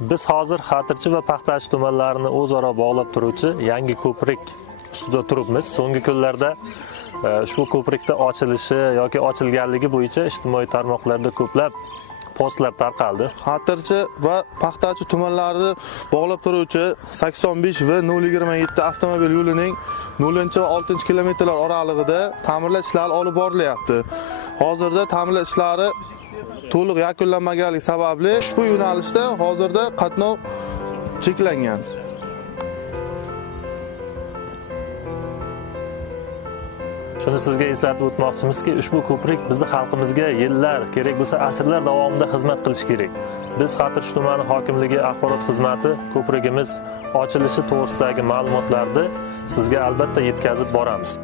Biz hozir Xatirchi va Paxtachi tumanlarini o'zaro bog'lab turuvchi yangi ko'prik ustida turibmiz. So'nggi kunlarda ushbu ko'prikda ochilishi yoki ochilganligi bo'yicha ijtimoiy tarmoqlarda ko'plab postlar tarqaldi. Xatirchi va Paxtachi tumanlarini bog'lab turuvchi 85 va 027 avtomobil yo'lining 0 va 6 kilometrlar oralig'ida ta'mirlash ishlari olib borilyapti. Hozirda ta'mirlash ishlari to'liq yakunlanmaganligi sababli ushbu yo'nalishda hozirda qatnov cheklangan. Shuni sizga eslatib o'tmoqchimizki, ushbu ko'prik bizning xalqimizga yillar, kerak bo'lsa asrlar davomida xizmat qilishi kerak. Biz Xatirchi tumani hokimligi axborot xizmati ko'prigimiz ochilishi to'g'risidagi ma'lumotlarni sizga albatta yetkazib boramiz.